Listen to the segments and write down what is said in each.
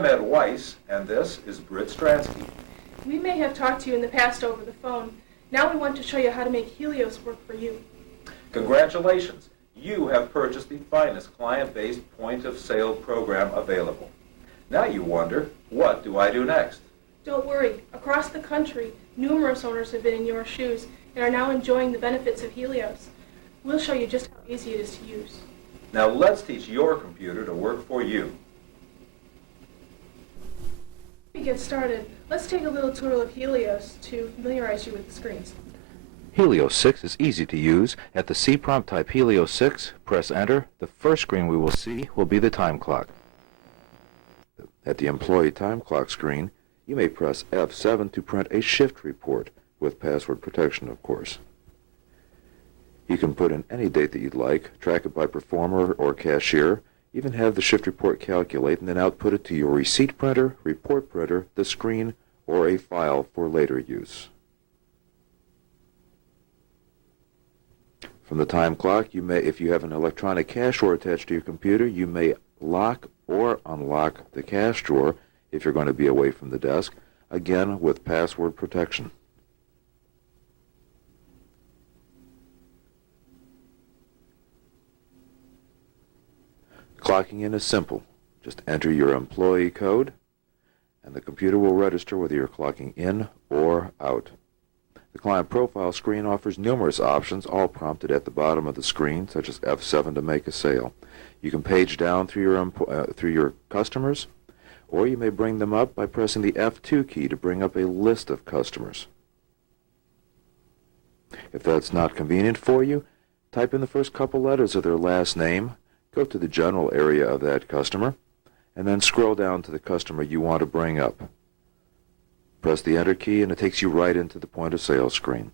I'm Ed Weiss, and this is Britt Stransky. We may have talked to you in the past over the phone. Now we want to show you how to make Helios work for you. Congratulations! You have purchased the finest client-based point-of-sale program available. Now you wonder, what do I do next? Don't worry. Across the country, numerous owners have been in your shoes and are now enjoying the benefits of Helios. We'll show you just how easy it is to use. Now let's teach your computer to work for you. Before we get started, let's take a little tour of Helios to familiarize you with the screens. Helios 6 is easy to use. At the C prompt, type Helios 6, press enter. The first screen we will see will be the time clock. At the employee time clock screen, you may press F7 to print a shift report, with password protection, of course. You can put in any date that you'd like, track it by performer or cashier, even have the shift report calculate and then output it to your receipt printer, report printer, the screen, or a file for later use. From the time clock, you may, if you have an electronic cash drawer attached to your computer, you may lock or unlock the cash drawer if you're going to be away from the desk, again with password protection. Clocking in is simple. Just enter your employee code, and the computer will register whether you're clocking in or out. The client profile screen offers numerous options, all prompted at the bottom of the screen, such as F7 to make a sale. You can page down through your customers, or you may bring them up by pressing the F2 key to bring up a list of customers. If that's not convenient for you, type in the first couple letters of their last name, go to the general area of that customer, and then scroll down to the customer you want to bring up. Press the Enter key and it takes you right into the point of sale screen.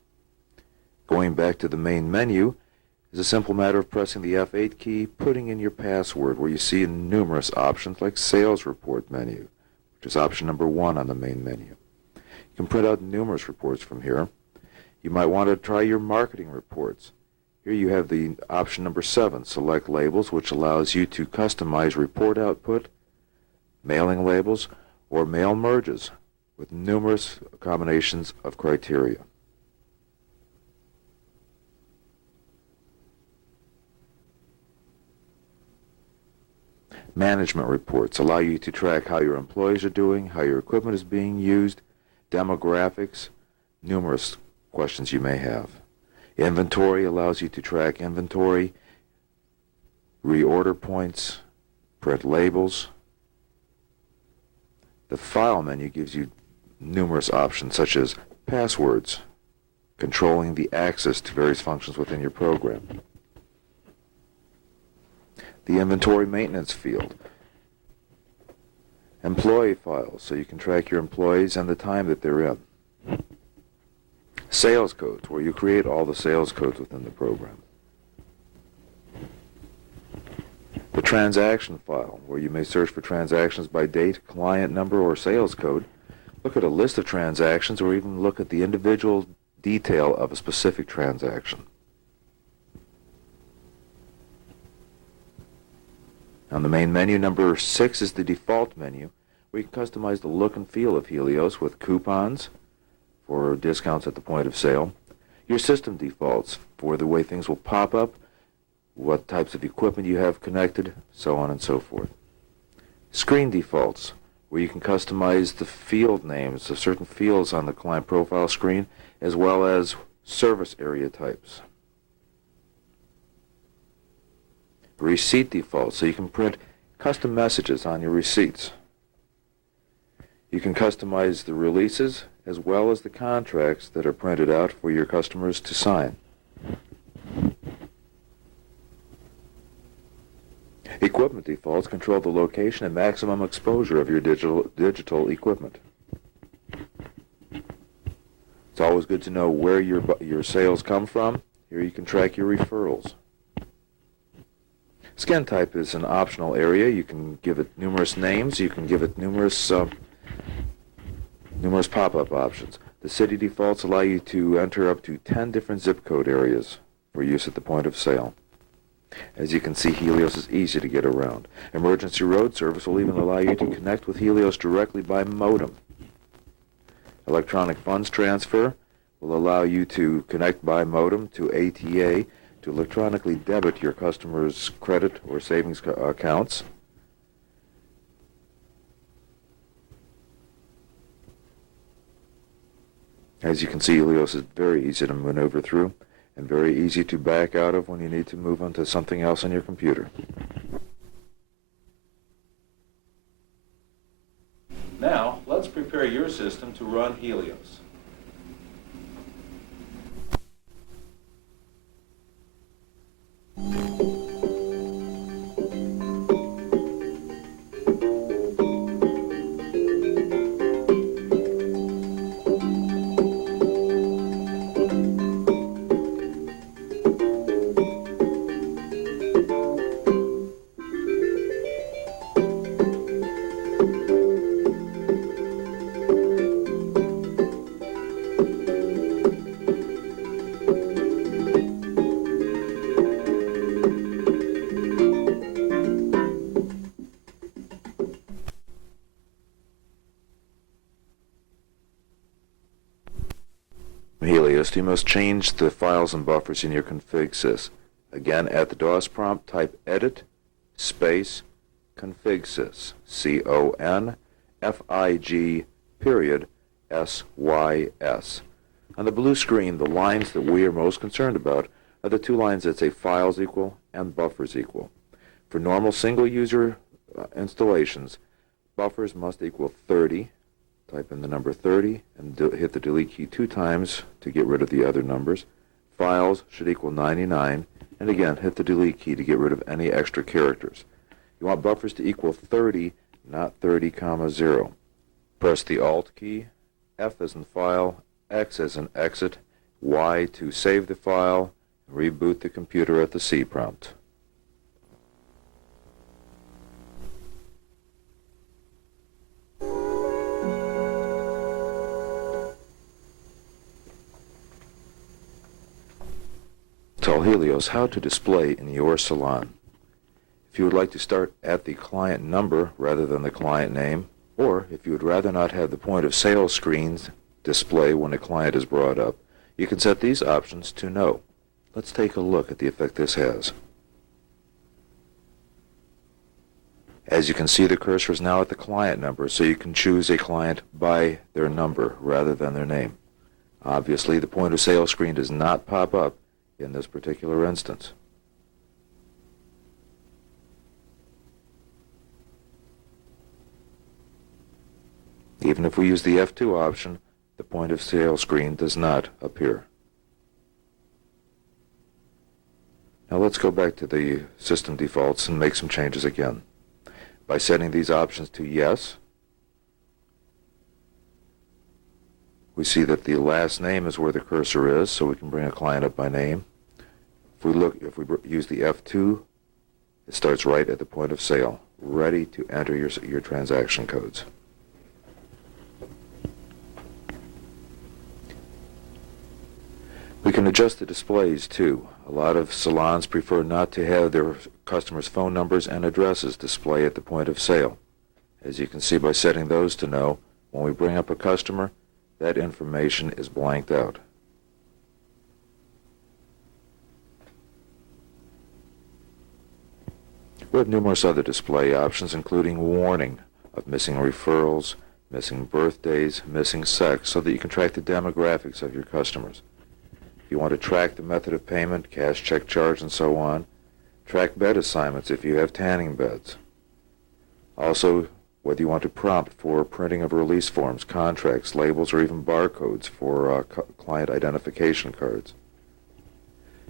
Going back to the main menu is a simple matter of pressing the F8 key, putting in your password, where you see numerous options like Sales Report menu, which is option number 1 on the main menu. You can print out numerous reports from here. You might want to try your marketing reports. Here you have the option number 7, Select Labels, which allows you to customize report output, mailing labels, or mail merges with numerous combinations of criteria. Management reports allow you to track how your employees are doing, how your equipment is being used, demographics, numerous questions you may have. Inventory allows you to track inventory, reorder points, print labels. The File menu gives you numerous options such as passwords, controlling the access to various functions within your program. The Inventory Maintenance field. Employee files, so you can track your employees and the time that they're in. Sales codes, where you create all the sales codes within the program. The transaction file, where you may search for transactions by date, client number, or sales code, look at a list of transactions, or even look at the individual detail of a specific transaction. On the main menu, number 6 is the default menu, where you can customize the look and feel of Helios with coupons for discounts at the point of sale, your system defaults for the way things will pop up, what types of equipment you have connected, so on and so forth. Screen defaults, where you can customize the field names of certain fields on the client profile screen, as well as service area types. Receipt defaults, so you can print custom messages on your receipts. You can customize the releases as well as the contracts that are printed out for your customers to sign. Equipment defaults control the location and maximum exposure of your digital equipment. It's always good to know where your sales come from. Here you can track your referrals. Skin type is an optional area. You can give it numerous names. You can give it numerous pop-up options. The city defaults allow you to enter up to 10 different zip code areas for use at the point of sale. As you can see, Helios is easy to get around. Emergency road service will even allow you to connect with Helios directly by modem. Electronic funds transfer will allow you to connect by modem to ATA to electronically debit your customers' credit or savings accounts. As you can see, Helios is very easy to maneuver through and very easy to back out of when you need to move on to something else on your computer. Now, let's prepare your system to run Helios. Helios, you must change the files and buffers in your config sys. Again, at the DOS prompt, type edit space config sys, CONFIG period SYS. On the blue screen, the lines that we are most concerned about are the two lines that say files equal and buffers equal. For normal single-user installations, buffers must equal 30. Type in the number 30 and hit the delete key 2 times to get rid of the other numbers. Files should equal 99, and again, hit the delete key to get rid of any extra characters. You want buffers to equal 30, not 30, 0. Press the Alt key, F as in file, X as in exit, Y to save the file, and reboot the computer at the C prompt. Tell Helios how to display in your salon. If you would like to start at the client number rather than the client name, or if you would rather not have the point of sale screens display when a client is brought up, you can set these options to no. Let's take a look at the effect this has. As you can see, the cursor is now at the client number, so you can choose a client by their number rather than their name. Obviously, the point of sale screen does not pop up in this particular instance. Even if we use the F2 option, the point of sale screen does not appear. Now let's go back to the system defaults and make some changes again. By setting these options to yes, we see that the last name is where the cursor is, so we can bring a client up by name. If we use the F2, it starts right at the point of sale, ready to enter your transaction codes. We can adjust the displays too. A lot of salons prefer not to have their customers' phone numbers and addresses display at the point of sale. As you can see by setting those to no, when we bring up a customer, that information is blanked out. We have numerous other display options, including warning of missing referrals, missing birthdays, missing sex, so that you can track the demographics of your customers. If you want to track the method of payment, cash, check, charge, and so on, track bed assignments if you have tanning beds. Also, whether you want to prompt for printing of release forms, contracts, labels, or even barcodes for client identification cards.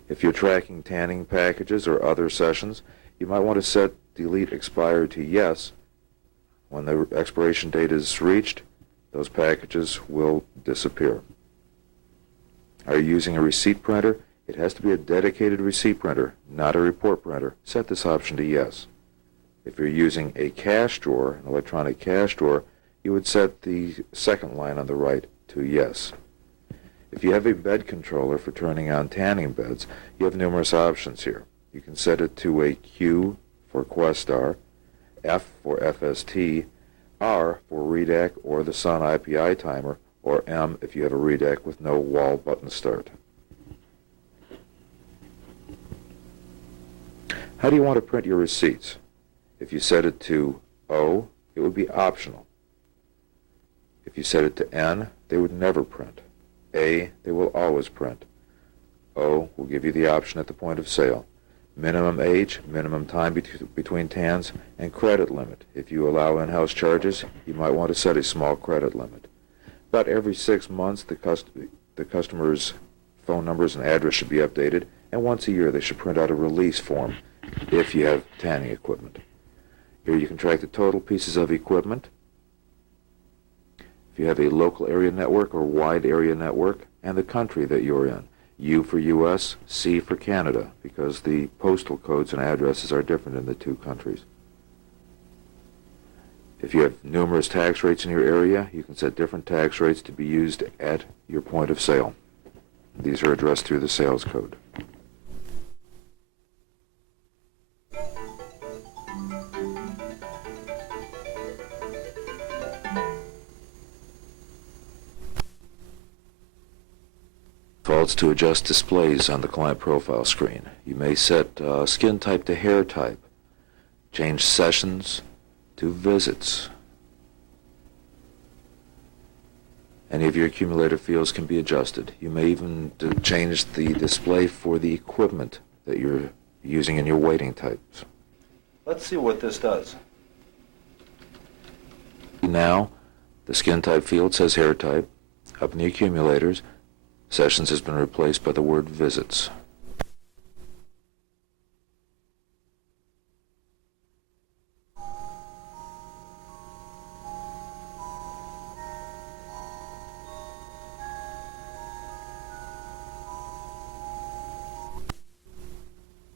If you're tracking tanning packages or other sessions, you might want to set delete expired to yes. When the expiration date is reached, those packages will disappear. Are you using a receipt printer? It has to be a dedicated receipt printer, not a report printer. Set this option to yes. If you're using a cash drawer, an electronic cash drawer, you would set the second line on the right to yes. If you have a bed controller for turning on tanning beds, you have numerous options here. You can set it to a Q for Questar, F for FST, R for redac or the Sun IPI timer, or M if you have a redac with no wall button start. How do you want to print your receipts? If you set it to O, it would be optional. If you set it to N, they would never print. A, they will always print. O will give you the option at the point of sale. Minimum age, minimum time between TANs, and credit limit. If you allow in-house charges, you might want to set a small credit limit. But every 6 months, the customer's phone numbers and address should be updated, and once a year they should print out a release form if you have tanning equipment. Here you can track the total pieces of equipment. If you have a local area network or wide area network, and the country that you're in. U for U.S., C for Canada, because the postal codes and addresses are different in the two countries. If you have numerous tax rates in your area, you can set different tax rates to be used at your point of sale. These are addressed through the sales code. Defaults to adjust displays on the client profile screen. You may set skin type to hair type, change sessions to visits. Any of your accumulator fields can be adjusted. You may even change the display for the equipment that you're using in your waiting types. Let's see what this does. Now, the skin type field says hair type. Up in the accumulators, sessions has been replaced by the word visits.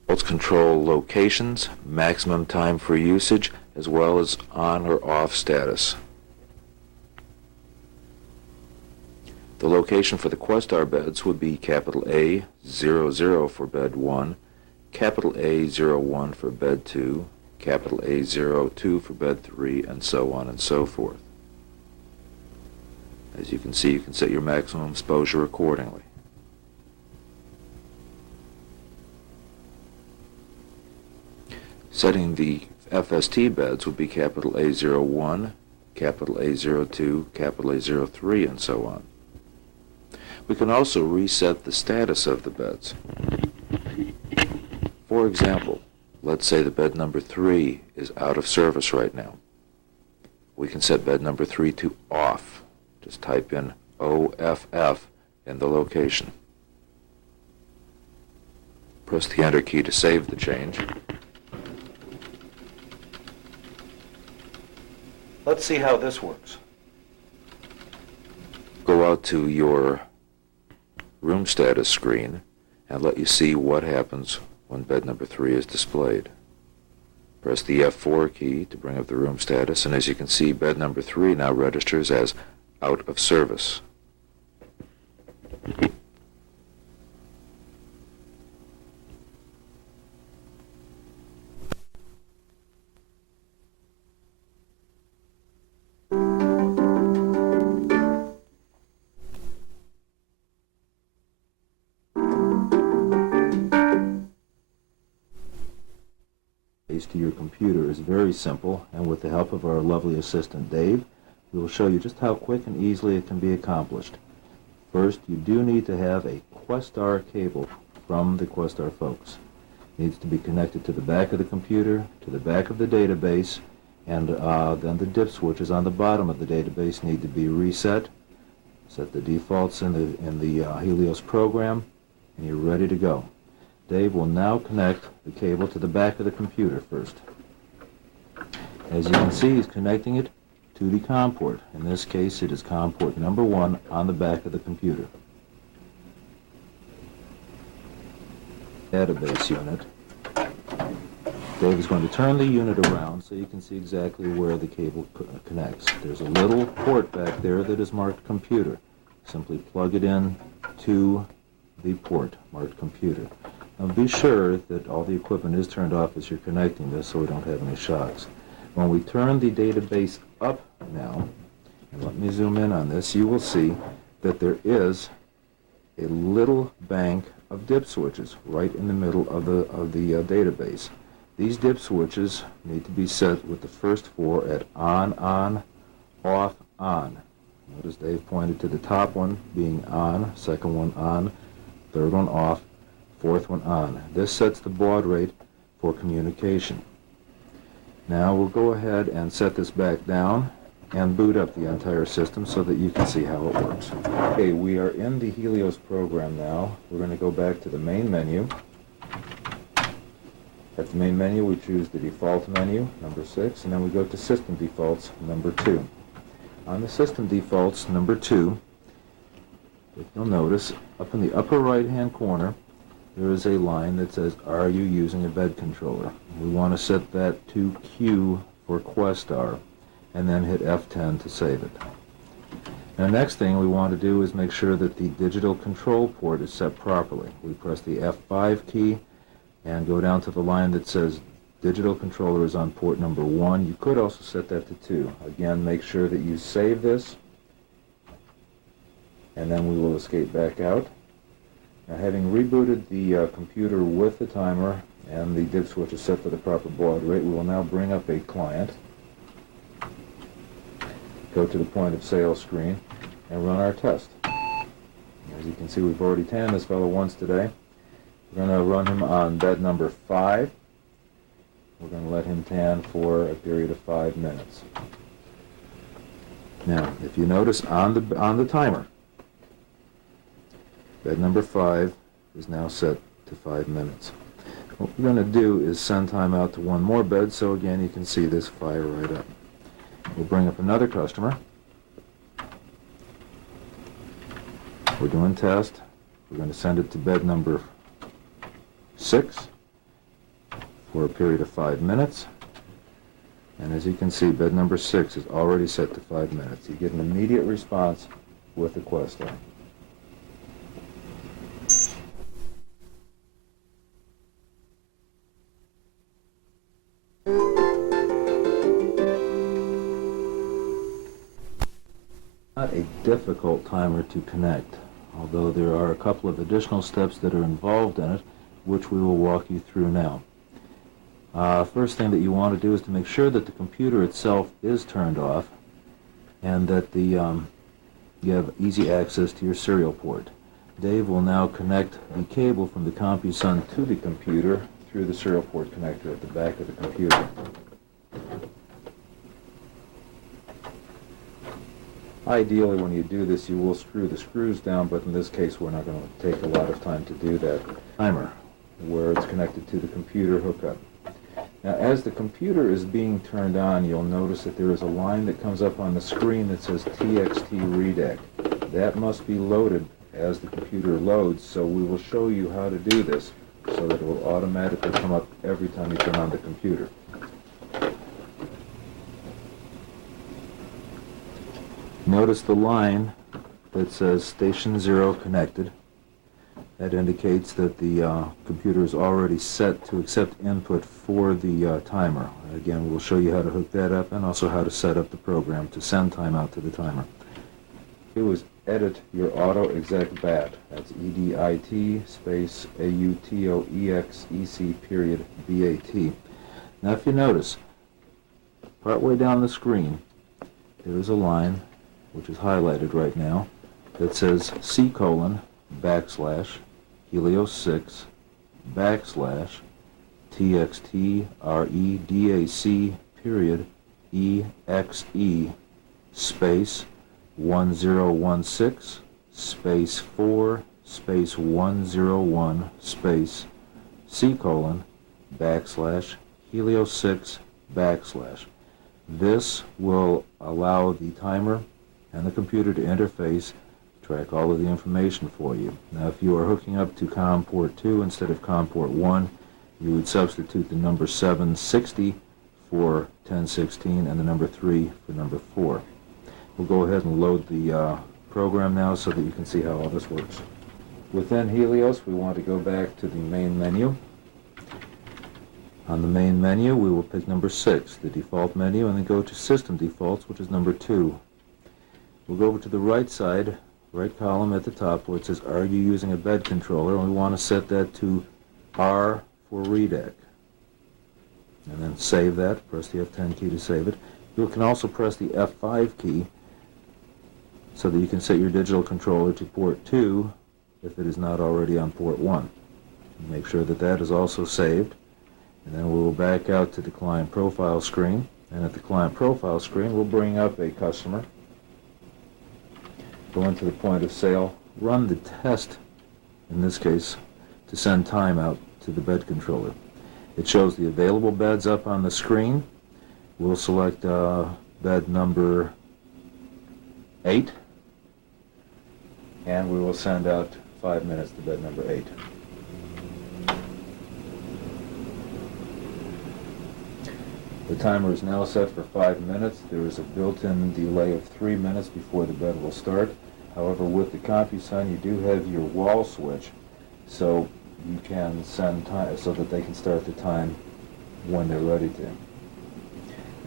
Defaults control locations, maximum time for usage, as well as on or off status. The location for the Questar beds would be capital A 00 for bed 1, capital A 01 for bed 2, capital A 02 for bed 3, and so on and so forth. As you can see, you can set your maximum exposure accordingly. Setting the FST beds would be capital A01, capital A02, capital A03, and so on. We can also reset the status of the beds. For example, let's say the bed number 3 is out of service right now. We can set bed number 3 to off. Just type in OFF in the location. Press the Enter key to save the change. Let's see how this works. Go out to your room status screen and let you see what happens when bed number 3 is displayed. Press the F4 key to bring up the room status, and as you can see, bed number 3 now registers as out of service. To your computer is very simple, and with the help of our lovely assistant Dave, we will show you just how quick and easily it can be accomplished. First, you do need to have a Questar cable from the Questar folks. It needs to be connected to the back of the computer, to the back of the database, and then the dip switches on the bottom of the database need to be reset. Set the defaults in the Helios program, and you're ready to go. Dave will now connect the cable to the back of the computer first. As you can see, he's connecting it to the COM port. In this case, it is COM port number 1 on the back of the computer. Database unit. Dave is going to turn the unit around so you can see exactly where the cable connects. There's a little port back there that is marked computer. Simply plug it in to the port marked computer. Now be sure that all the equipment is turned off as you're connecting this so we don't have any shocks. When we turn the database up now, and let me zoom in on this, you will see that there is a little bank of dip switches right in the middle of the database. These dip switches need to be set with the first four at on, off, on. Notice Dave pointed to the top one being on, second one on, third one off, fourth one on. This sets the baud rate for communication. Now we'll go ahead and set this back down and boot up the entire system so that you can see how it works. Okay, we are in the Helios program now. We're going to go back to the main menu. At the main menu, we choose the default menu, number 6, and then we go to System Defaults, number 2. On the System Defaults, number 2, if you'll notice, up in the upper right-hand corner, there is a line that says, "Are you using a bed controller?" We want to set that to Q for Questar, and then hit F10 to save it. Now, next thing we want to do is make sure that the digital control port is set properly. We press the F5 key and go down to the line that says digital controller is on port number 1. You could also set that to 2. Again, make sure that you save this, and then we will escape back out. Now, having rebooted the computer with the timer and the dip switch is set for the proper baud rate, we will now bring up a client, go to the point of sale screen, and run our test. As you can see, we've already tanned this fellow once today. We're going to run him on bed number 5. We're going to let him tan for a period of 5 minutes. Now, if you notice on the timer, bed number 5 is now set to 5 minutes. What we're going to do is send time out to one more bed, so again you can see this fire right up. We'll bring up another customer. We're doing test. We're going to send it to bed number 6 for a period of 5 minutes. And as you can see, bed number 6 is already set to 5 minutes. You get an immediate response with the Questar. Not a difficult timer to connect, although there are a couple of additional steps that are involved in it, which we will walk you through now. First thing that you want to do is to make sure that the computer itself is turned off and that you have easy access to your serial port. Dave will now connect the cable from the CompuSun to the computer through the serial port connector at the back of the computer. Ideally, when you do this, you will screw the screws down, but in this case, we're not going to take a lot of time to do that. Timer, where it's connected to the computer hookup. Now, as the computer is being turned on, you'll notice that there is a line that comes up on the screen that says TXT Redec. That must be loaded as the computer loads, so we will show you how to do this so that it will automatically come up every time you turn on the computer. Notice the line that says Station 0 connected. That indicates that the computer is already set to accept input for the timer. Again, we'll show you how to hook that up and also how to set up the program to send time out to the timer. Do is edit your auto exec bat. That's EDIT space AUTOEXEC period BAT. Now, if you notice, partway down the screen, there is a line which is highlighted right now, that says C:/ Helios 6 / TXT REDAC period EXE space 1016 space 4 space 101 space C:/ Helios 6 /. This will allow the timer and the computer to interface, track all of the information for you. Now, if you are hooking up to COM port 2 instead of COM port 1, you would substitute the number 760 for 1016 and the number 3 for number 4. We'll go ahead and load the program now so that you can see how all this works. Within Helios, we want to go back to the main menu. On the main menu, we will pick number 6, the default menu, and then go to System Defaults, which is number 2. We'll go over to the right side, right column at the top, where it says, Are you using a bed controller? And we want to set that to R for redac. And then save that. Press the F10 key to save it. You can also press the F5 key so that you can set your digital controller to port 2 if it is not already on port 1. Make sure that that is also saved. And then we will back out to the client profile screen. And at the client profile screen, we'll bring up a customer, go into the point of sale, run the test, in this case, to send time out to the bed controller. It shows the available beds up on the screen. We'll select bed number 8, and we will send out 5 minutes to bed number 8. The timer is now set for 5 minutes. There is a built-in delay of 3 minutes before the bed will start. However, with the CompuSign, you do have your wall switch, so you can send time so that they can start the time when they're ready to.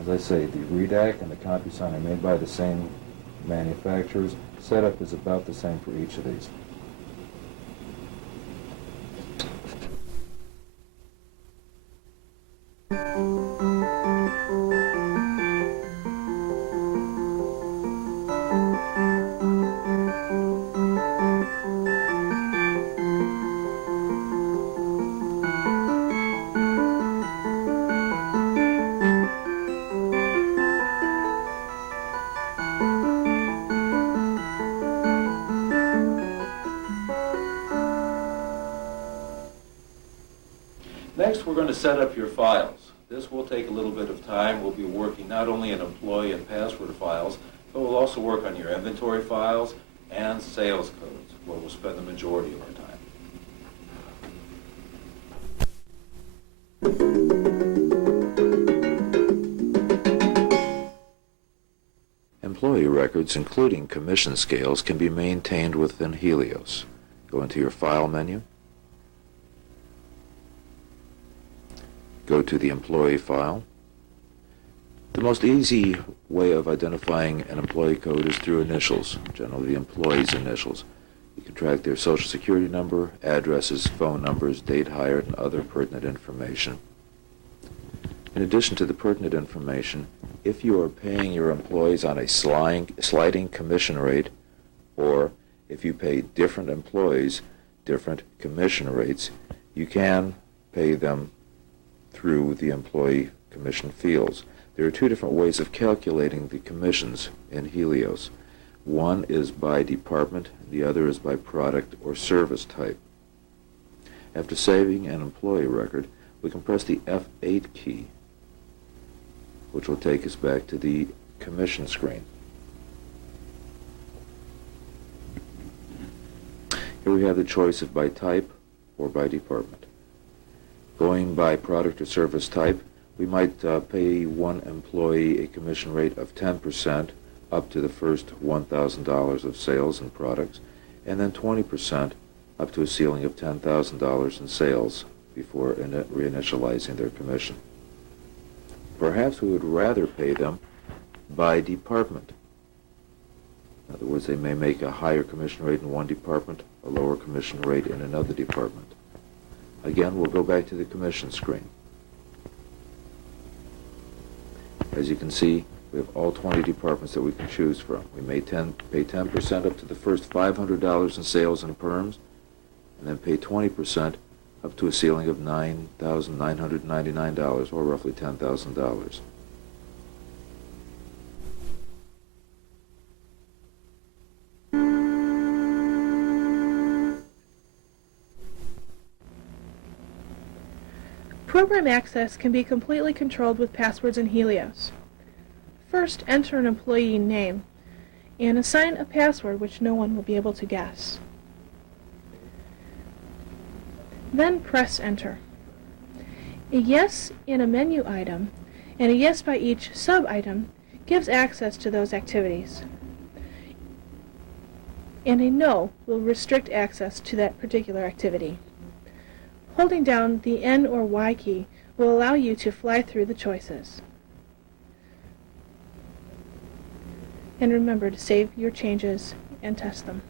As I say, the redac and the CompuSign are made by the same manufacturers. Setup is about the same for each of these. Next, we're going to set up your files. This will take a little bit of time. We'll be working not only in employee and password files, but we'll also work on your inventory files and sales codes, where we'll spend the majority of our time. Employee records, including commission scales, can be maintained within Helios. Go into your File menu. Go to the employee file. The most easy way of identifying an employee code is through initials, generally the employee's initials. You can track their social security number, addresses, phone numbers, date hired, and other pertinent information. In addition to the pertinent information, if you are paying your employees on a sliding commission rate, or if you pay different employees different commission rates, you can pay them through the employee commission fields. There are 2 different ways of calculating the commissions in Helios. One is by department, the other is by product or service type. After saving an employee record, we can press the F8 key, which will take us back to the commission screen. Here we have the choice of by type or by department. Going by product or service type, we might pay one employee a commission rate of 10% up to the first $1,000 of sales and products, and then 20% up to a ceiling of $10,000 in sales before reinitializing their commission. Perhaps we would rather pay them by department. In other words, they may make a higher commission rate in one department, a lower commission rate in another department. Again, we'll go back to the commission screen. As you can see, we have all 20 departments that we can choose from. We may pay 10% up to the first $500 in sales and perms, and then pay 20% up to a ceiling of $9,999, or roughly $10,000. Program access can be completely controlled with passwords in Helios. First, enter an employee name and assign a password which no one will be able to guess. Then press enter. A yes in a menu item and a yes by each sub-item gives access to those activities. and a no will restrict access to that particular activity. Holding down the N or Y key will allow you to fly through the choices. And remember to save your changes and test them.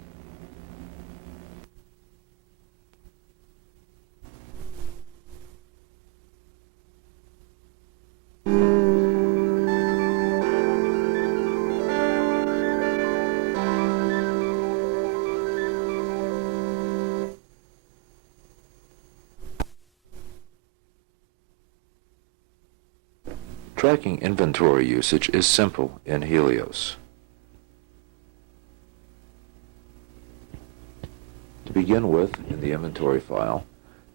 Tracking inventory usage is simple in Helios. To begin with, in the inventory file,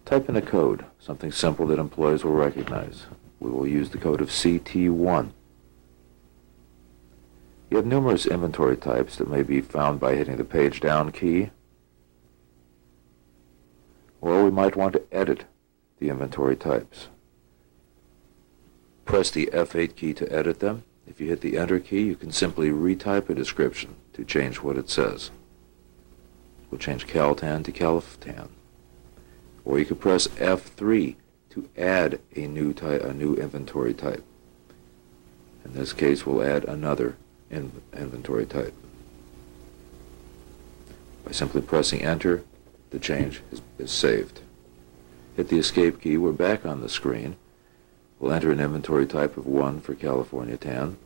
type in a code, something simple that employees will recognize. We will use the code of CT1. You have numerous inventory types that may be found by hitting the page down key, or we might want to edit the inventory types. Press the F8 key to edit them. If you hit the Enter key, you can simply retype a description to change what it says. We'll change Caltan to Califtan. Or you could press F3 to add a new inventory type. In this case, we'll add another inventory type. By simply pressing Enter, the change is saved. Hit the Escape key. We're back on the screen. We'll enter an inventory type of 1 for California Tan,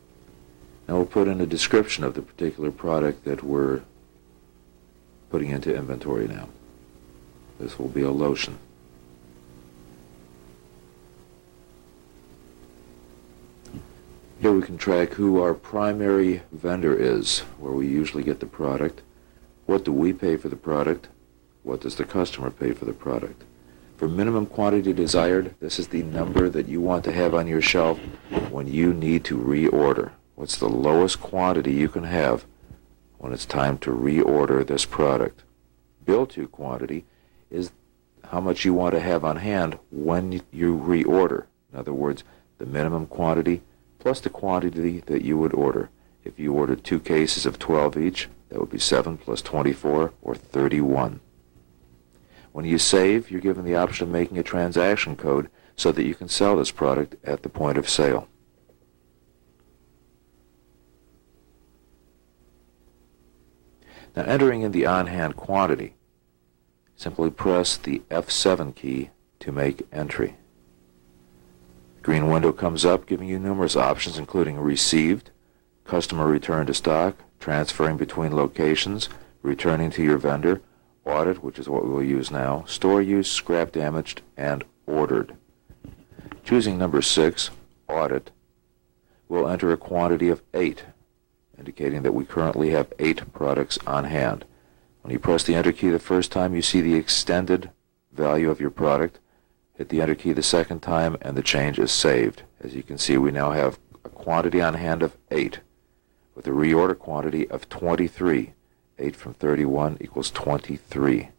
and we'll put in a description of the particular product that we're putting into inventory now. This will be a lotion. Here we can track who our primary vendor is, where we usually get the product, what do we pay for the product, what does the customer pay for the product. For minimum quantity desired, this is the number that you want to have on your shelf when you need to reorder. What's the lowest quantity you can have when it's time to reorder this product? Bill to quantity is how much you want to have on hand when you reorder. In other words, the minimum quantity plus the quantity that you would order. If you ordered 2 cases of 12 each, that would be 7 plus 24, or 31. When you save, you're given the option of making a transaction code so that you can sell this product at the point of sale. Now, entering in the on-hand quantity, simply press the F7 key to make entry. The green window comes up giving you numerous options, including received, customer return to stock, transferring between locations, returning to your vendor, audit, which is what we will use now, store use, scrap damaged, and ordered. Choosing number 6, audit, we'll enter a quantity of 8, indicating that we currently have 8 products on hand. When you press the enter key the first time, you see the extended value of your product. Hit the enter key the second time, and the change is saved. As you can see, we now have a quantity on hand of 8, with a reorder quantity of 23. 8 from 31 equals 23.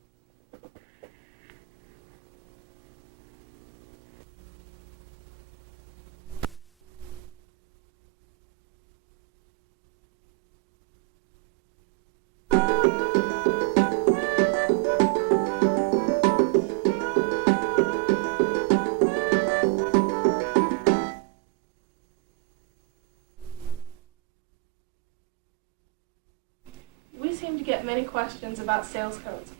Get many questions about sales codes.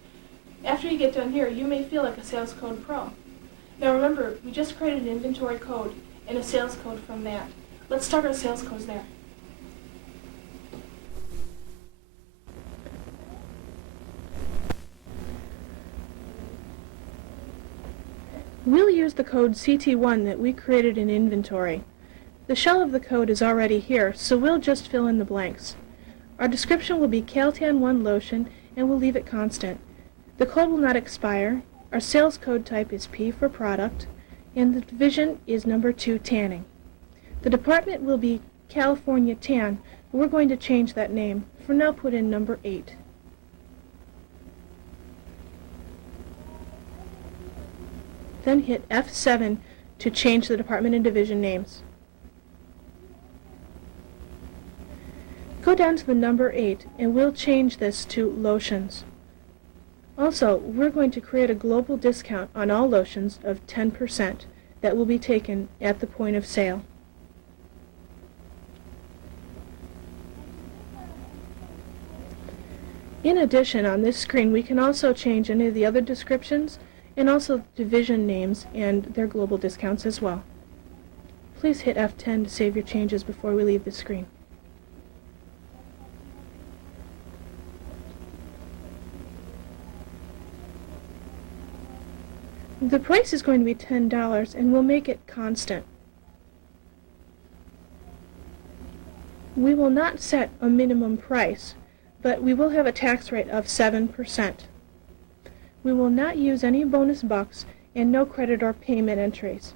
After you get done here, you may feel like a sales code pro. Now remember, we just created an inventory code and a sales code from that. Let's start our sales codes there. We'll use the code CT1 that we created in inventory. The shell of the code is already here, so we'll just fill in the blanks. Our description will be Caltan 1 lotion, and we'll leave it constant. The code will not expire. Our sales code type is P for product, and the division is number 2, tanning. The department will be California Tan, but we're going to change that name. For now, put in number 8. Then hit F7 to change the department and division names. Go down to the number 8 and we'll change this to lotions. Also, we're going to create a global discount on all lotions of 10% that will be taken at the point of sale. In addition, on this screen we can also change any of the other descriptions and also division names and their global discounts as well. Please hit F10 to save your changes before we leave the screen. The price is going to be $10 and we'll make it constant. We will not set a minimum price, but we will have a tax rate of 7%. We will not use any bonus bucks and no credit or payment entries.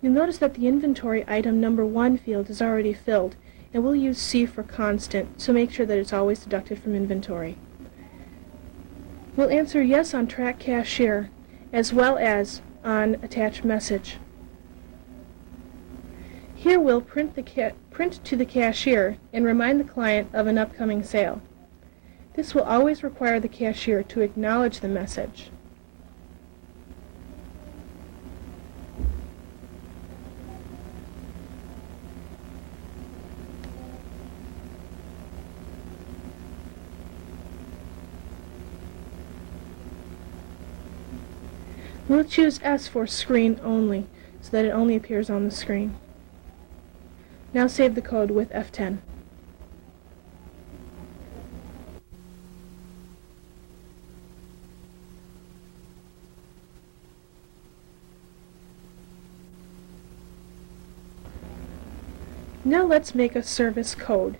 You'll notice that the inventory item number 1 field is already filled, and we'll use C for constant, so make sure that it's always deducted from inventory. We'll answer yes on track cashier, as well as on attached message. Here we'll print to the cashier and remind the client of an upcoming sale. This will always require the cashier to acknowledge the message. We'll choose S for screen only, so that it only appears on the screen. Now save the code with F10. Now let's make a service code.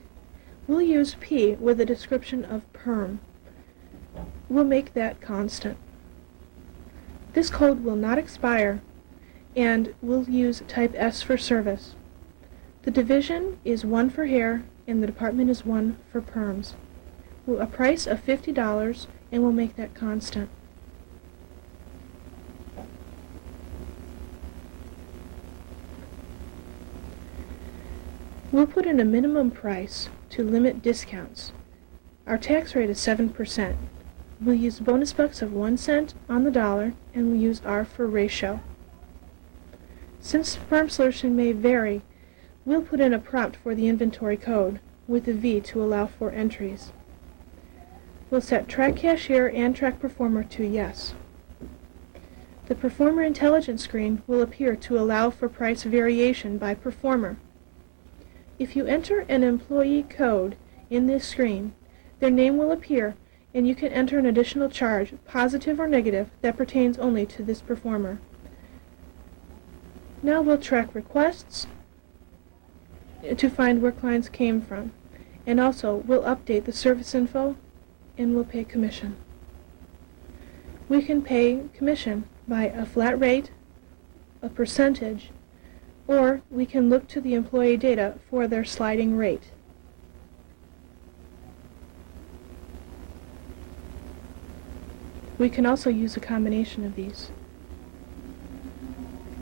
We'll use P with a description of perm. We'll make that constant. This code will not expire, and we'll use type S for service. The division is 1 for hair, and the department is 1 for perms. A price of $50, and we'll make that constant. We'll put in a minimum price to limit discounts. Our tax rate is 7%. We'll use bonus bucks of 1 cent on the dollar, and we'll use R for ratio. Since perm solution may vary, we'll put in a prompt for the inventory code with a V to allow for entries. We'll set track cashier and track performer to yes. The performer intelligence screen will appear to allow for price variation by performer. If you enter an employee code in this screen, their name will appear, and you can enter an additional charge, positive or negative, that pertains only to this performer. Now we'll track requests to find where clients came from, and also we'll update the service info, and we'll pay commission. We can pay commission by a flat rate, a percentage, or we can look to the employee data for their sliding rate. We can also use a combination of these.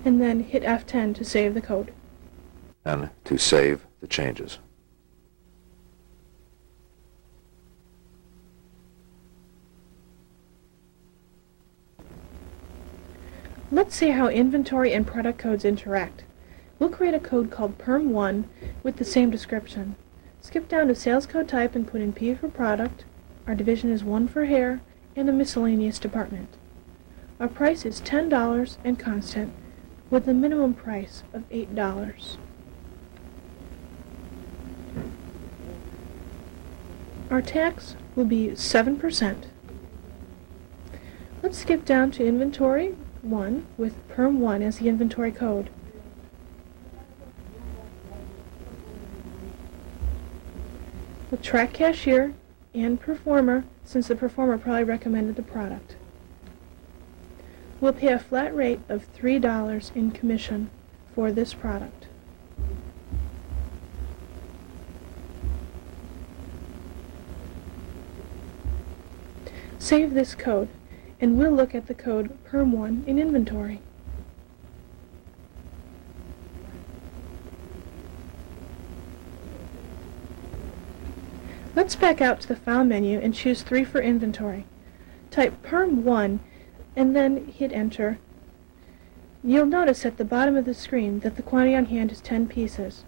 And then hit F10 to save the code. And to save the changes. Let's see how inventory and product codes interact. We'll create a code called Perm1 with the same description. Skip down to sales code type and put in P for product. Our division is 1 for hair and a miscellaneous department. Our price is $10 and constant, with the minimum price of $8. Our tax will be 7%. Let's skip down to inventory 1 with Perm 1 as the inventory code. We'll track cashier and performer, since the performer probably recommended the product. We'll pay a flat rate of $3 in commission for this product. Save this code, and we'll look at the code Perm1 in inventory. Let's back out to the File menu and choose 3 for inventory. Type Perm1 and then hit Enter. You'll notice at the bottom of the screen that the quantity on hand is 10 pieces.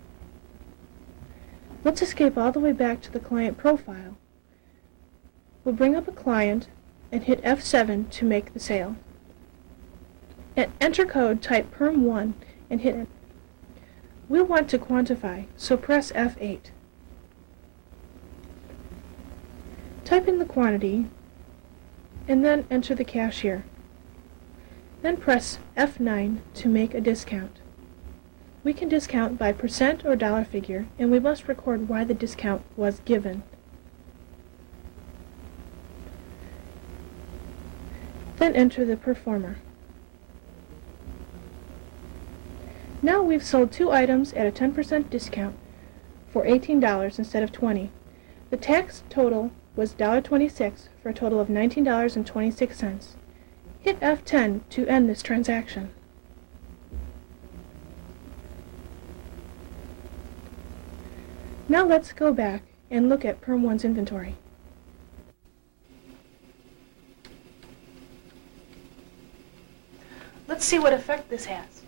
Let's escape all the way back to the client profile. We'll bring up a client and hit F7 to make the sale. At Enter Code, type Perm1 and hit Enter. We'll want to quantify, so press F8. Type in the quantity and then enter the cashier. Then press F9 to make a discount. We can discount by percent or dollar figure, and we must record why the discount was given. Then enter the performer. Now we've sold 2 items at a 10% discount for $18 instead of $20. The tax total was $26 for a total of $19.26. Hit F10 to end this transaction. Now let's go back and look at Perm1's inventory. Let's see what effect this has.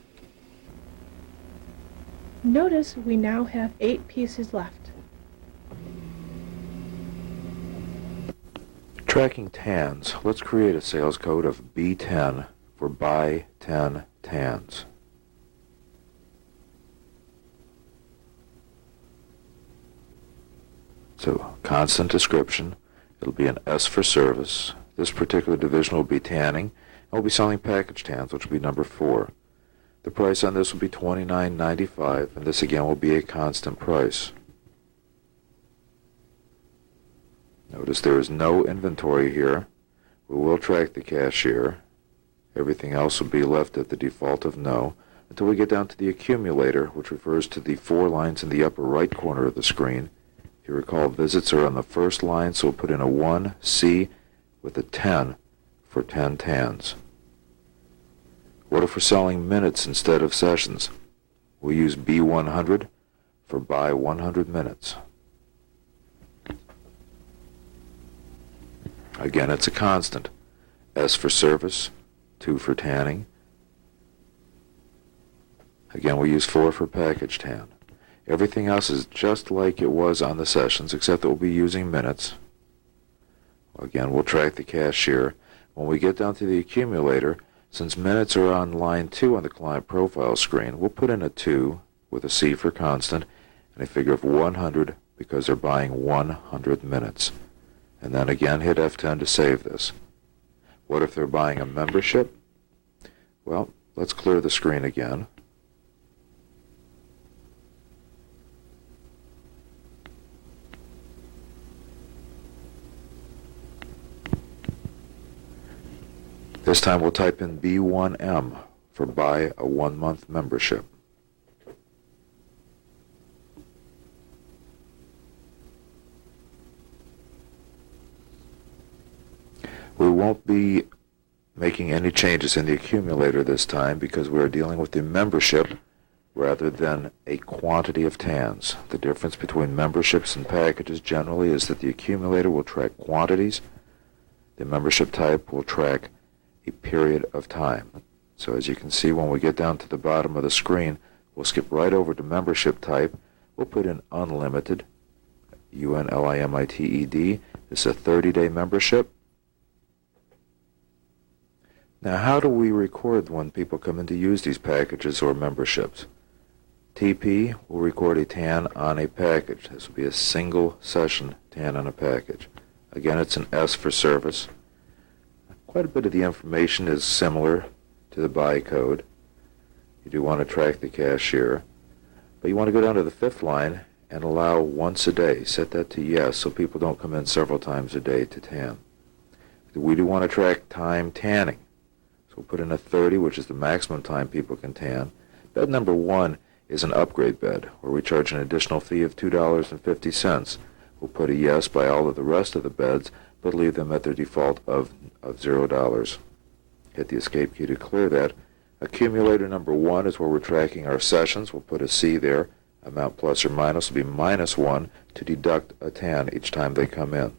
Notice we now have 8 pieces left. Tracking tans, let's create a sales code of B10 for buy 10 tans. So, constant description, it'll be an S for service. This particular division will be tanning, and we'll be selling package tans, which will be number 4. The price on this will be $29.95, and this again will be a constant price. Notice there is no inventory here. We will track the cashier. Everything else will be left at the default of no until we get down to the accumulator, which refers to the 4 lines in the upper right corner of the screen. If you recall, visits are on the first line, so we'll put in a 1C with a 10 for 10 tans. What if we're selling minutes instead of sessions? We'll use B100 for buy 100 minutes. Again, it's a constant. S for service, 2 for tanning. Again, we use 4 for package tan. Everything else is just like it was on the sessions, except that we'll be using minutes. Again, we'll track the cashier. When we get down to the accumulator, since minutes are on line 2 on the client profile screen, we'll put in a 2 with a C for constant and a figure of 100 because they're buying 100 minutes. And then again hit F10 to save this. What if they're buying a membership? Well, let's clear the screen again. This time we'll type in B1M for buy a 1-month membership. We won't be making any changes in the accumulator this time because we are dealing with the membership rather than a quantity of tans. The difference between memberships and packages generally is that the accumulator will track quantities. The membership type will track a period of time. So as you can see, when we get down to the bottom of the screen, we'll skip right over to membership type. We'll put in unlimited, UNLIMITED. This is a 30-day membership. Now, how do we record when people come in to use these packages or memberships? TP will record a tan on a package. This will be a single session tan on a package. Again, it's an S for service. Quite a bit of the information is similar to the buy code. You do want to track the cashier. But you want to go down to the 5th line and allow once a day. Set that to yes so people don't come in several times a day to tan. We do want to track time tanning. So we'll put in a 30, which is the maximum time people can tan. Bed number 1 is an upgrade bed, where we charge an additional fee of $2.50. We'll put a yes by all of the rest of the beds, but leave them at their default of $0. Hit the escape key to clear that. Accumulator number 1 is where we're tracking our sessions. We'll put a C there. amount plus or minus will be -1 to deduct a tan each time they come in.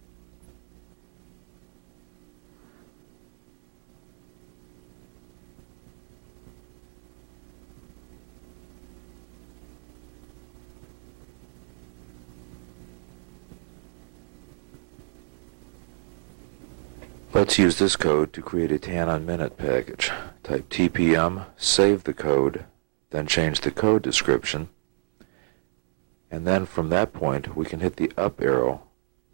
Let's use this code to create a tan on minute package. Type TPM, save the code, then change the code description, and then from that point we can hit the up arrow,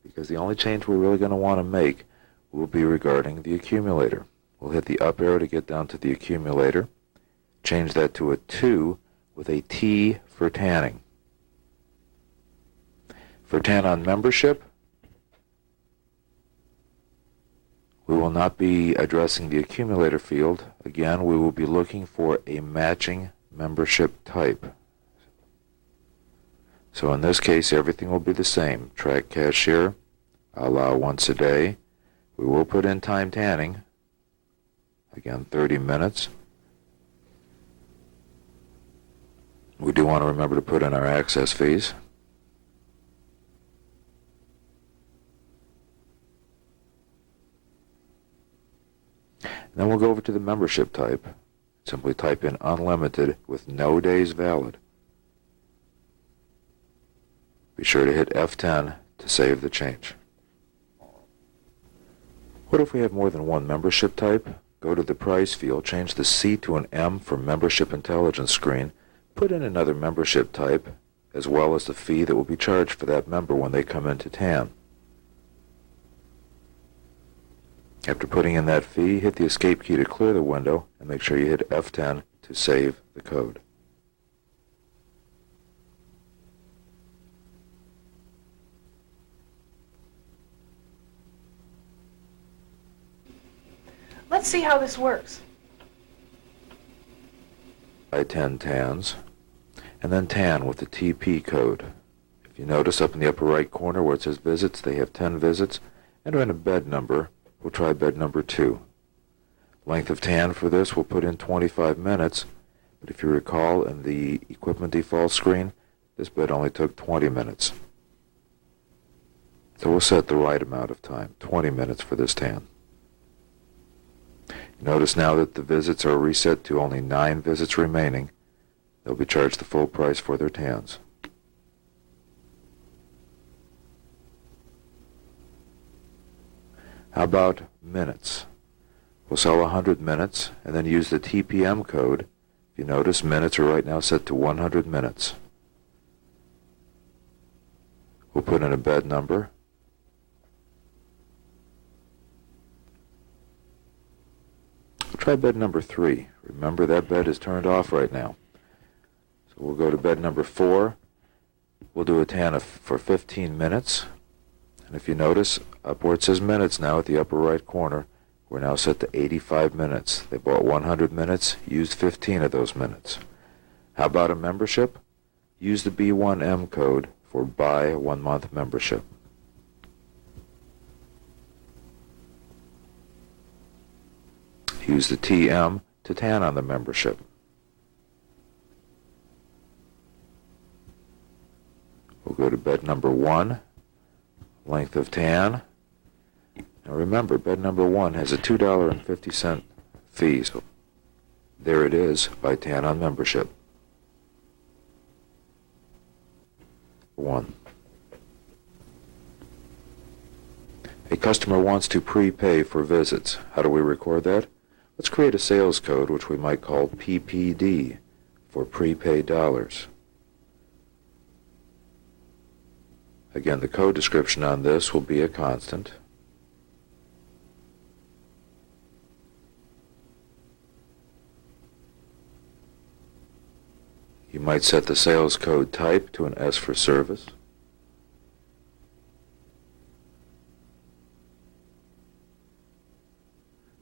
because the only change we're really going to want to make will be regarding the accumulator. We'll hit the up arrow to get down to the accumulator, change that to a 2 with a T for tanning. For tan on membership, we will not be addressing the accumulator field. Again, we will be looking for a matching membership type. So in this case, everything will be the same. Track cashier, allow once a day. We will put in time tanning, again 30 minutes. We do want to remember to put in our access fees. Then we'll go over to the membership type. Simply type in unlimited with no days valid. Be sure to hit F10 to save the change. What if we have more than one membership type? Go to the price field, change the C to an M for membership intelligence screen, put in another membership type, as well as the fee that will be charged for that member when they come into TAN. After putting in that fee, hit the escape key to clear the window and make sure you hit F10 to save the code. Let's see how this works. Buy 10 TANs, and then TAN with the TP code. If you notice up in the upper right corner where it says visits, they have 10 visits. Enter in a bed number. We'll try bed number 2. Length of TAN for this, we'll put in 25 minutes, but if you recall in the equipment default screen, this bed only took 20 minutes. So we'll set the right amount of time, 20 minutes for this TAN. Notice now that the visits are reset to only 9 visits remaining. They'll be charged the full price for their TANs. How about minutes? We'll sell 100 minutes and then use the TPM code. If you notice, minutes are right now set to 100 minutes. We'll put in a bed number. We'll try bed number 3. Remember, that bed is turned off right now. So we'll go to bed number 4. We'll do a TAN for 15 minutes. And if you notice, up where it says minutes now at the upper right corner, we're now set to 85 minutes. They bought 100 minutes, used 15 of those minutes. How about a membership? Use the B1M code for buy 1 month membership. Use the TM to TAN on the membership. We'll go to bed number 1. Length of TAN. Now remember, bed number 1 has a $2.50 fee. So there it is, by TAN on membership. 1. A customer wants to prepay for visits. How do we record that? Let's create a sales code, which we might call PPD, for prepaid dollars. Again, the code description on this will be a constant. You might set the sales code type to an S for service.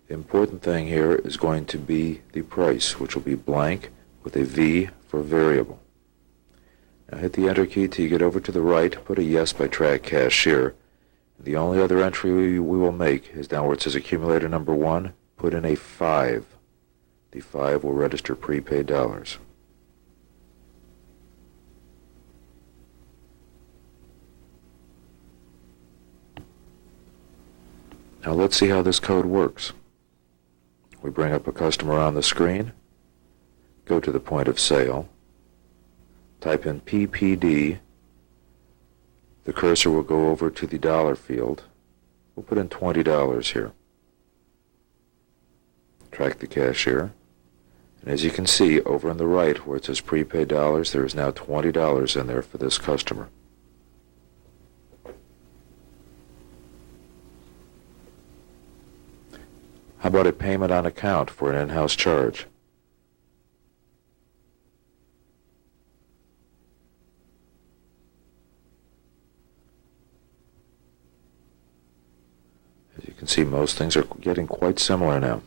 The important thing here is going to be the price, which will be blank with a V for variable. Now hit the Enter key till you get over to the right, put a yes by track cashier. The only other entry we will make is down where it says accumulator number 1, put in a 5. The 5 will register prepaid dollars. Now let's see how this code works. We bring up a customer on the screen, go to the point of sale, type in PPD. The cursor will go over to the dollar field. We'll put in $20 here. Track the cashier. And as you can see, over on the right where it says prepaid dollars, there is now $20 in there for this customer. How about a payment on account for an in-house charge? As you can see, most things are getting quite similar now.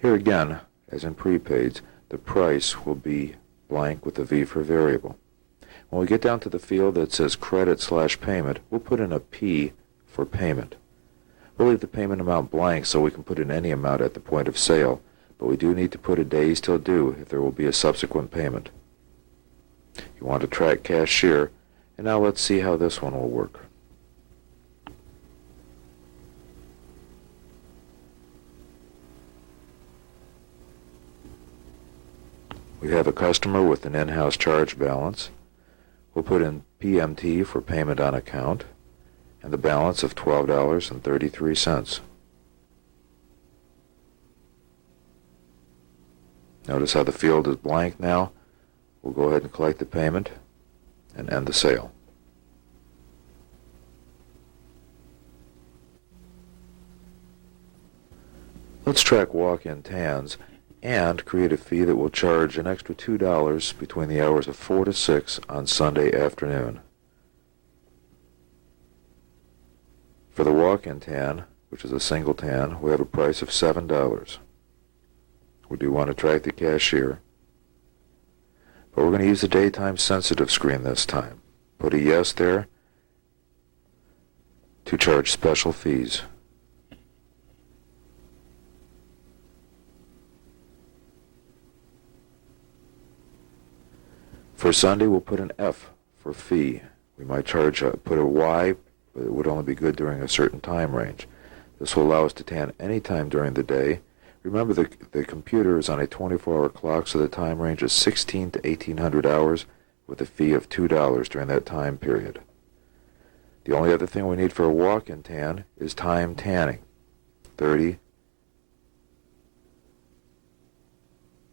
Here again, as in prepaids, the price will be blank with a V for variable. When we get down to the field that says credit/payment, we'll put in a P for payment. We'll leave the payment amount blank so we can put in any amount at the point of sale, but we do need to put a days till due if there will be a subsequent payment. You want to track cashier, and now let's see how this one will work. We have a customer with an in-house charge balance. We'll put in PMT for payment on account and the balance of $12.33. Notice how the field is blank now. We'll go ahead and collect the payment and end the sale. Let's track walk-in TANs and create a fee that will charge an extra $2 between the hours of 4 to 6 on Sunday afternoon. For the walk-in TAN, which is a single TAN, we have a price of $7. We do want to track the cashier, but we're going to use the daytime sensitive screen this time. Put a yes there to charge special fees. For Sunday, we'll put an F for fee. We might put a Y, but it would only be good during a certain time range. This will allow us to tan any time during the day. Remember, the computer is on a 24-hour clock, so the time range is 16 to 1800 hours with a fee of $2 during that time period. The only other thing we need for a walk-in tan is time tanning, 30.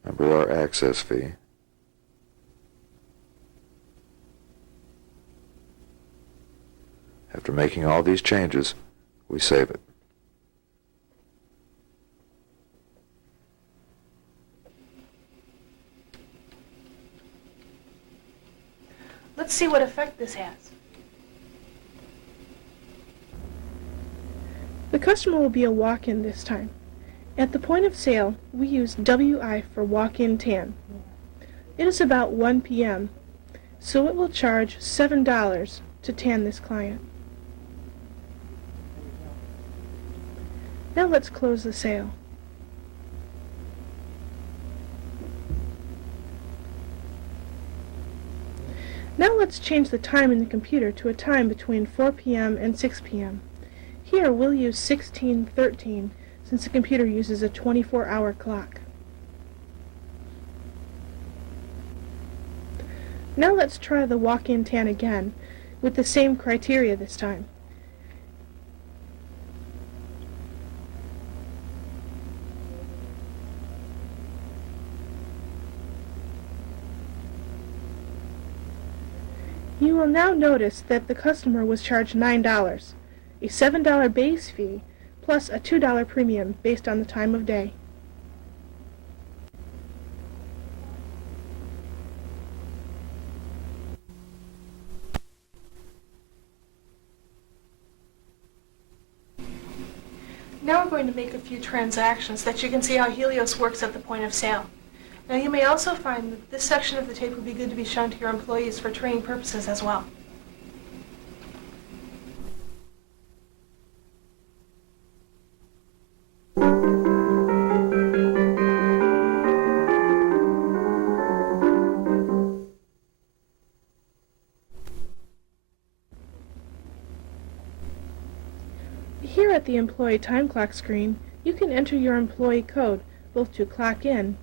Remember our access fee. After making all these changes, we save it. Let's see what effect this has. The customer will be a walk-in this time. At the point of sale, we use WI for walk-in tan. It is about 1 p.m., so it will charge $7 to tan this client. Now let's close the sale. Now let's change the time in the computer to a time between 4 p.m. and 6 p.m. Here we'll use 1613 since the computer uses a 24-hour clock. Now let's try the walk-in tan again with the same criteria this time. You will now notice that the customer was charged $9, a $7 base fee, plus a $2 premium based on the time of day. Now we're going to make a few transactions that you can see how Helios works at the point of sale. Now you may also find that this section of the tape would be good to be shown to your employees for training purposes as well. Here at the Employee Time Clock screen, you can enter your employee code both to clock in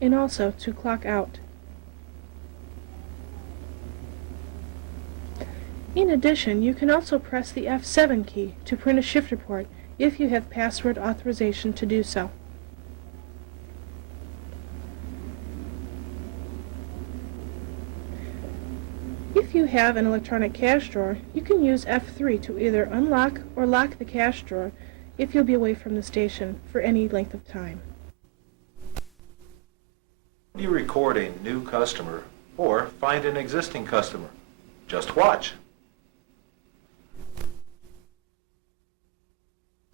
and also to clock out. In addition, you can also press the F7 key to print a shift report if you have password authorization to do so. If you have an electronic cash drawer, you can use F3 to either unlock or lock the cash drawer if you'll be away from the station for any length of time. When you record a new customer or find an existing customer, just watch.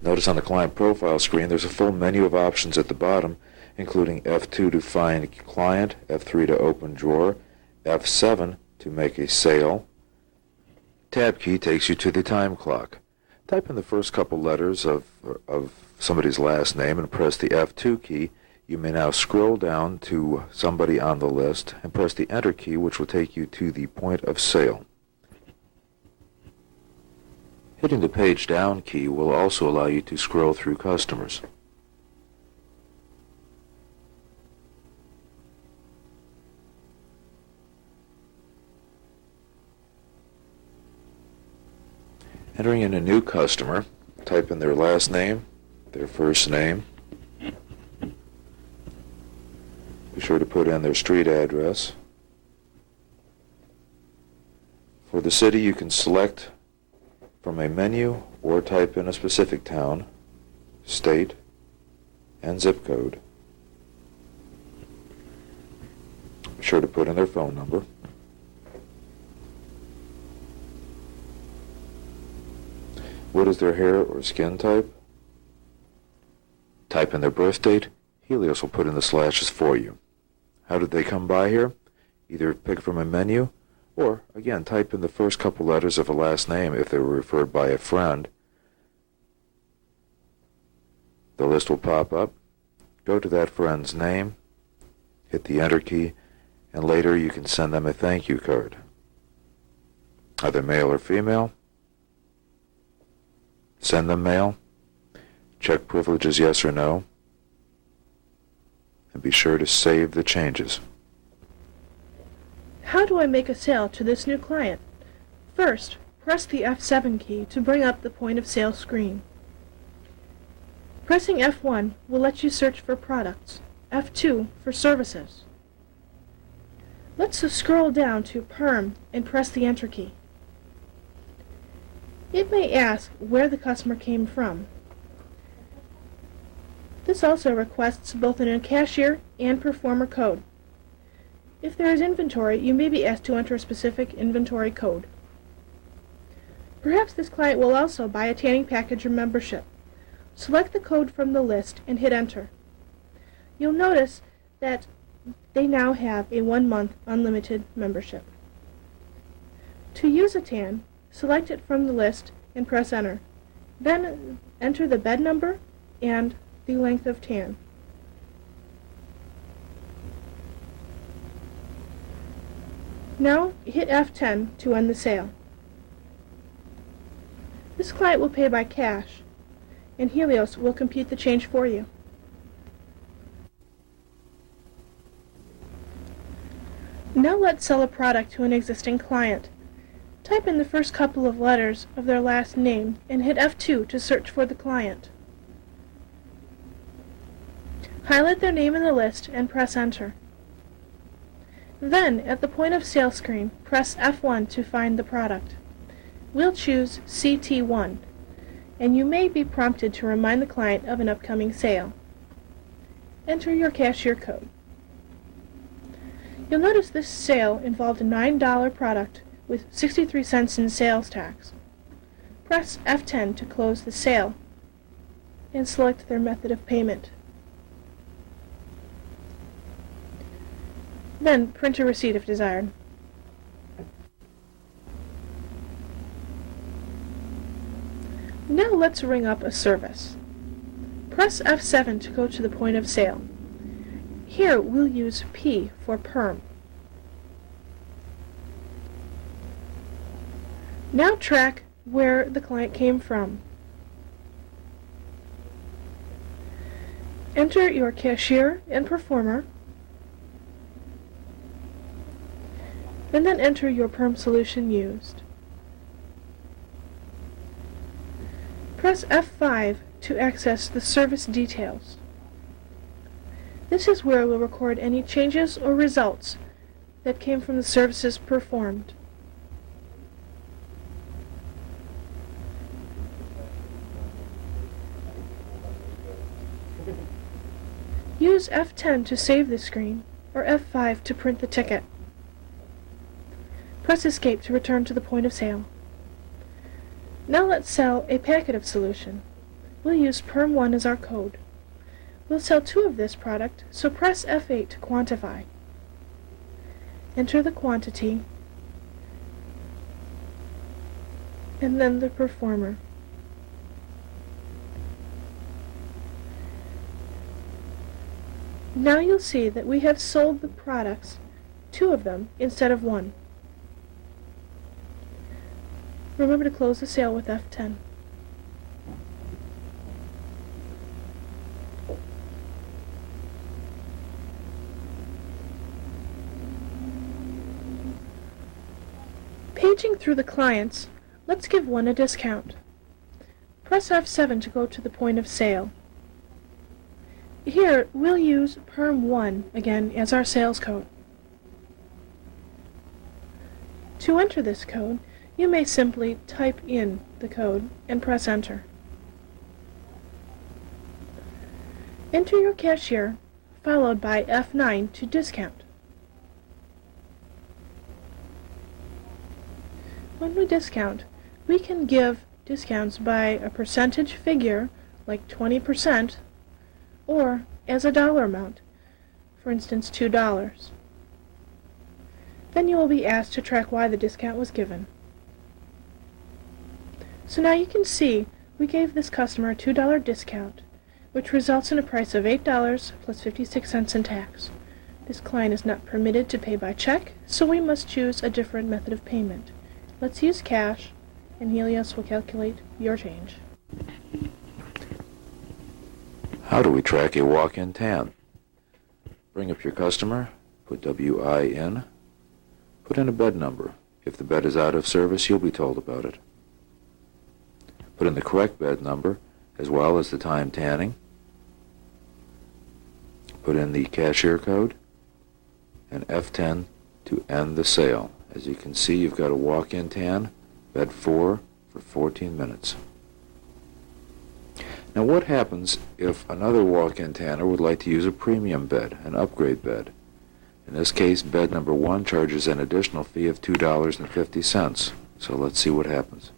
Notice on the client profile screen there's a full menu of options at the bottom, including F2 to find client, F3 to open drawer, F7 to make a sale. Tab key takes you to the time clock. Type in the first couple letters of somebody's last name and press the F2 key. You may now scroll down to somebody on the list and press the Enter key, which will take you to the point of sale. Hitting the page down key will also allow you to scroll through customers. Entering in a new customer, type in their last name, their first name. Be sure to put in their street address. For the city, you can select from a menu or type in a specific town, state, and zip code. Be sure to put in their phone number. What is their hair or skin type? Type in their birth date. Helios will put in the slashes for you. How did they come by here? Either pick from a menu, or, again, type in the first couple letters of a last name if they were referred by a friend. The list will pop up. Go to that friend's name, hit the Enter key, and later you can send them a thank you card. Are they male or female? Send them mail. Check privileges yes or no. And be sure to save the changes. How do I make a sale to this new client? First, press the F7 key to bring up the point of sale screen. Pressing F1 will let you search for products, F2 for services. Let's scroll down to Perm and press the Enter key. It may ask where the customer came from. This also requests both a cashier and performer code. If there is inventory, you may be asked to enter a specific inventory code. Perhaps this client will also buy a tanning package or membership. Select the code from the list and hit Enter. You'll notice that they now have a 1-month unlimited membership. To use a tan, select it from the list and press Enter. Then enter the bed number and the length of tan. Now hit F10 to end the sale. This client will pay by cash, and Helios will compute the change for you. Now let's sell a product to an existing client. Type in the first couple of letters of their last name and hit F2 to search for the client. Highlight their name in the list and press Enter. Then, at the point of sale screen, press F1 to find the product. We'll choose CT1, and you may be prompted to remind the client of an upcoming sale. Enter your cashier code. You'll notice this sale involved a $9 product with 63 cents in sales tax. Press F10 to close the sale and select their method of payment. Then print a receipt if desired. Now let's ring up a service. Press F7 to go to the point of sale. Here we'll use P for perm. Now track where the client came from. Enter your cashier and performer, and then enter your perm solution used. Press F5 to access the service details. This is where we'll record any changes or results that came from the services performed. Use F10 to save the screen, or F5 to print the ticket. Press Escape to return to the point of sale. Now let's sell a packet of solution. We'll use Perm1 as our code. We'll sell 2 of this product, so press F8 to quantify. Enter the quantity, and then the performer. Now you'll see that we have sold the products, 2 of them, instead of 1. Remember to close the sale with F10. Paging through the clients, let's give 1 a discount. Press F7 to go to the point of sale. Here, we'll use Perm1 again as our sales code. To enter this code, you may simply type in the code and press Enter. Enter your cashier, followed by F9 to discount. When we discount, we can give discounts by a percentage figure, like 20%, or as a dollar amount, for instance $2. Then you will be asked to track why the discount was given. So now you can see we gave this customer a $2 discount, which results in a price of $8 plus 56 cents in tax. This client is not permitted to pay by check, so we must choose a different method of payment. Let's use cash, and Helios will calculate your change. How do we track a walk-in tan? Bring up your customer, put WI in, put in a bed number. If the bed is out of service, you'll be told about it. Put in the correct bed number, as well as the time tanning. Put in the cashier code, and F10 to end the sale. As you can see, you've got a walk-in tan, bed 4 for 14 minutes. Now what happens if another walk-in tanner would like to use a premium bed, an upgrade bed? In this case, bed number 1 charges an additional fee of $2.50. So let's see what happens.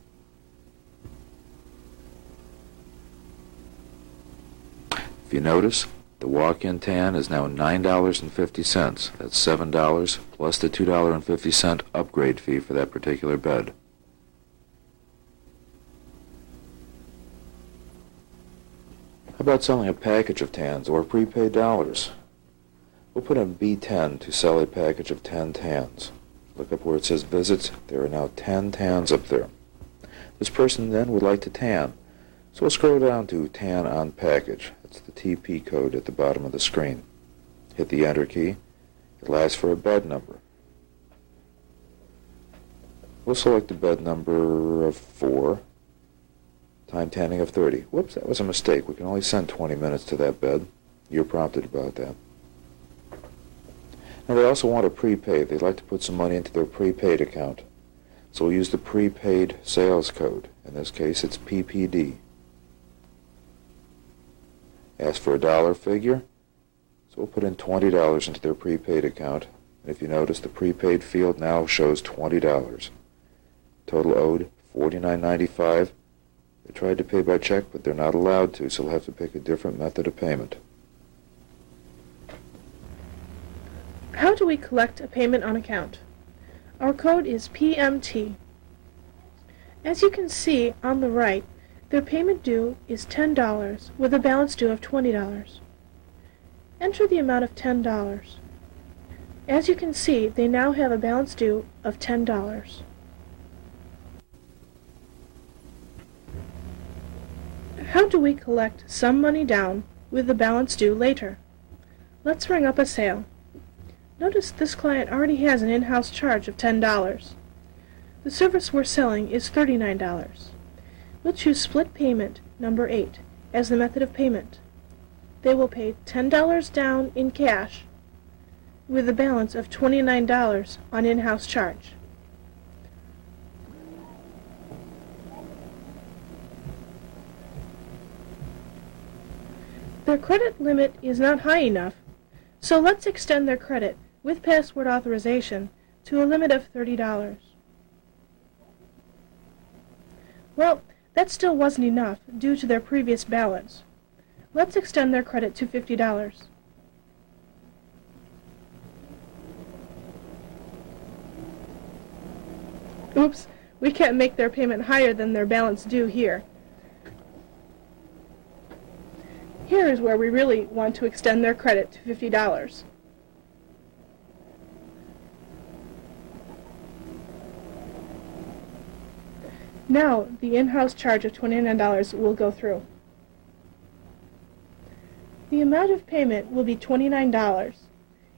If you notice, the walk-in tan is now $9.50. That's $7 plus the $2.50 upgrade fee for that particular bed. How about selling a package of tans or prepaid dollars? We'll put in B10 to sell a package of 10 tans. Look up where it says visits. There are now 10 tans up there. This person then would like to tan. So we'll scroll down to tan on package. That's the TP code at the bottom of the screen. Hit the enter key. It'll ask for a bed number. We'll select a bed number of 4. Time tanning of 30. Whoops, that was a mistake. We can only send 20 minutes to that bed. You're prompted about that. Now they also want a prepaid. They'd like to put some money into their prepaid account. So we'll use the prepaid sales code. In this case, it's PPD. Ask for a dollar figure. So we'll put in $20 into their prepaid account. And if you notice, the prepaid field now shows $20. Total owed $49.95. They tried to pay by check, but they're not allowed to, so they'll have to pick a different method of payment. How do we collect a payment on account? Our code is PMT. As you can see on the right, their payment due is $10 with a balance due of $20. Enter the amount of $10. As you can see, they now have a balance due of $10. How do we collect some money down with the balance due later. Let's ring up a sale. Notice this client already has an in-house charge of $10. The service we're selling is $39. We'll choose split payment number 8 as the method of payment. They will pay $10 down in cash with a balance of $29 on in-house charge. Their credit limit is not high enough, so let's extend their credit with password authorization to a limit of $30. Well, that still wasn't enough due to their previous balance. Let's extend their credit to $50. Oops, we can't make their payment higher than their balance due here. Here is where we really want to extend their credit to $50. Now, the in-house charge of $29 will go through. The amount of payment will be $29,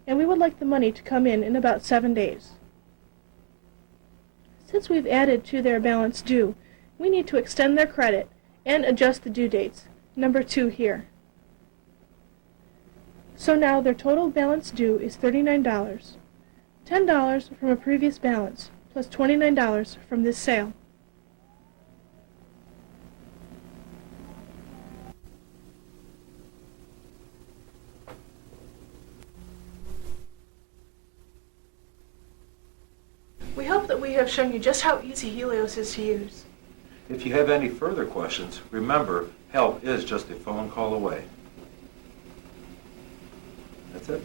and we would like the money to come in about 7 days. Since we've added to their balance due, we need to extend their credit and adjust the due dates, number 2 here. So now their total balance due is $39, $10 from a previous balance, plus $29 from this sale. We hope that we have shown you just how easy Helios is to use. If you have any further questions, remember, help is just a phone call away. That's it.